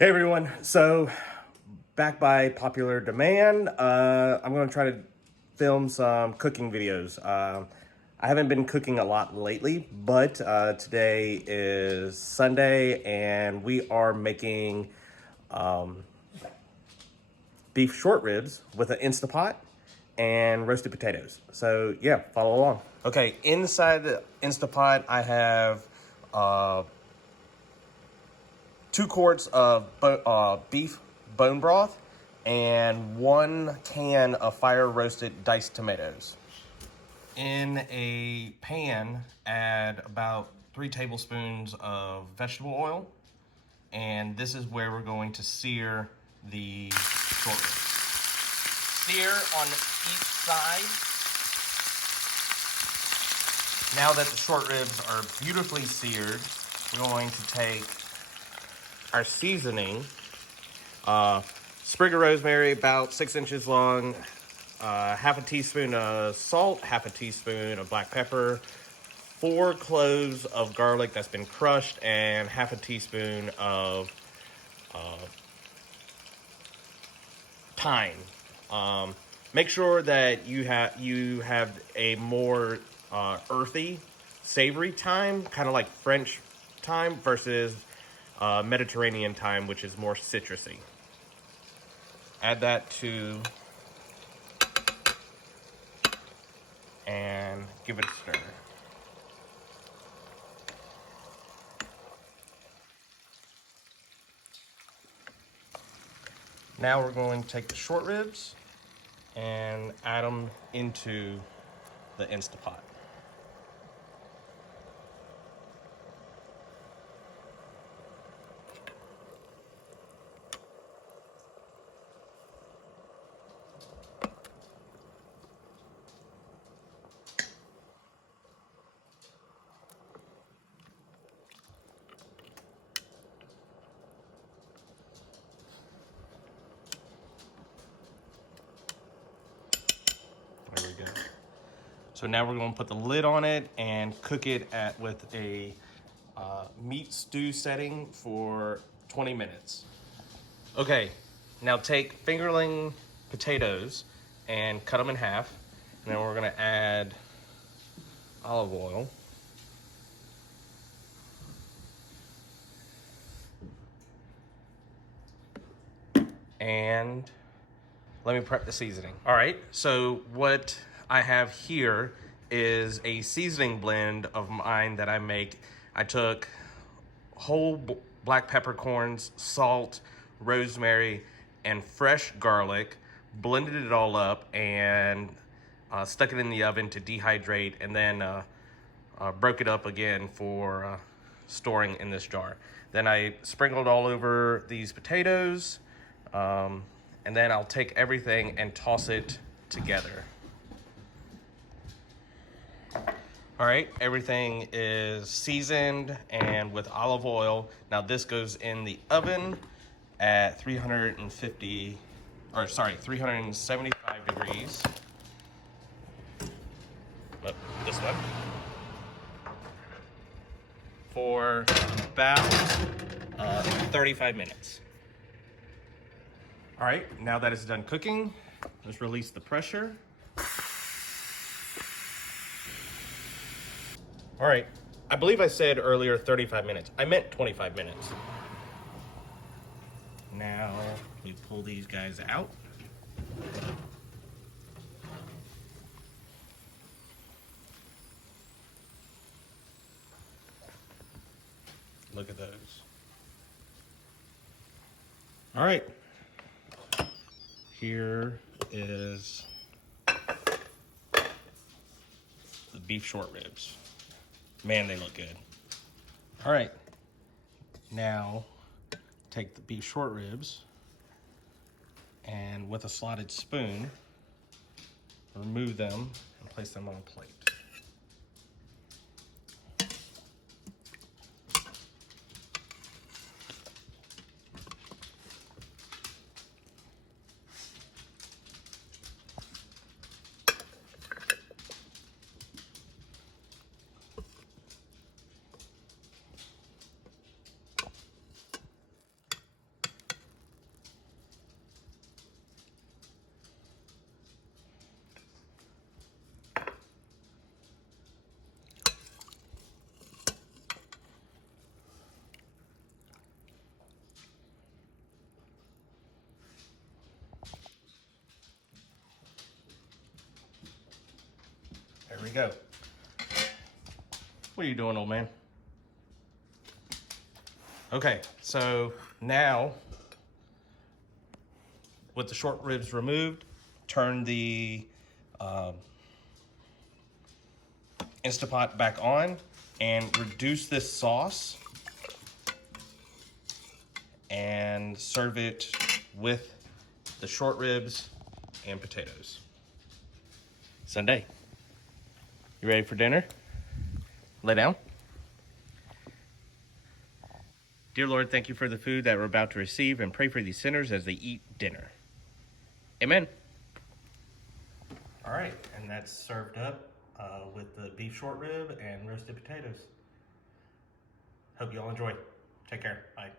Hey everyone, so back by popular demand, I'm going to try to film some cooking videos. I haven't been cooking a lot lately, but today is Sunday and we are making beef short ribs with an Instapot and roasted potatoes. So yeah, follow along. Okay, inside the Instapot I have 2 quarts of beef bone broth and 1 can of fire roasted diced tomatoes. In a pan, add about 3 tablespoons of vegetable oil, and this is where we're going to sear the short ribs. Sear on each side. Now that the short ribs are beautifully seared, we're going to take our seasoning, sprig of rosemary about 6 inches long, half a teaspoon of salt, half a teaspoon of black pepper, 4 cloves of garlic that's been crushed, and half a teaspoon of thyme. Make sure that you have a more earthy, savory thyme, kind of like French thyme versus Mediterranean thyme, which is more citrusy. Add that to and give it a stir. Now we're going to take the short ribs and add them into the Instapot. There we go. So now we're going to put the lid on it and cook it with a meat stew setting for 20 minutes. Okay, now take fingerling potatoes and cut them in half. And then we're going to add olive oil. And let me prep the seasoning. All right, so what I have here is a seasoning blend of mine that I make. I took whole black peppercorns, salt, rosemary, and fresh garlic, blended it all up, and stuck it in the oven to dehydrate, and then broke it up again for storing in this jar. Then I sprinkled all over these potatoes, and then I'll take everything and toss it together. All right, everything is seasoned and with olive oil. Now this goes in the oven at 375 degrees. This one. For about 35 minutes. All right, now that it's done cooking, let's release the pressure. All right, I believe I said earlier 35 minutes. I meant 25 minutes. Now we pull these guys out. Look at those. All right. Here is the beef short ribs. Man, they look good. All right. Now, take the beef short ribs and with a slotted spoon, remove them and place them on a plate. we go. What are you doing, old man? Okay, so now with the short ribs removed, turn the Instapot back on and reduce this sauce and serve it with the short ribs and potatoes. Sunday, you ready for dinner? Lay down. Dear Lord, thank you for the food that we're about to receive, and pray for these sinners as they eat dinner. Amen. All right, and that's served up with the beef short rib and roasted potatoes. Hope you all enjoy. Take care. Bye.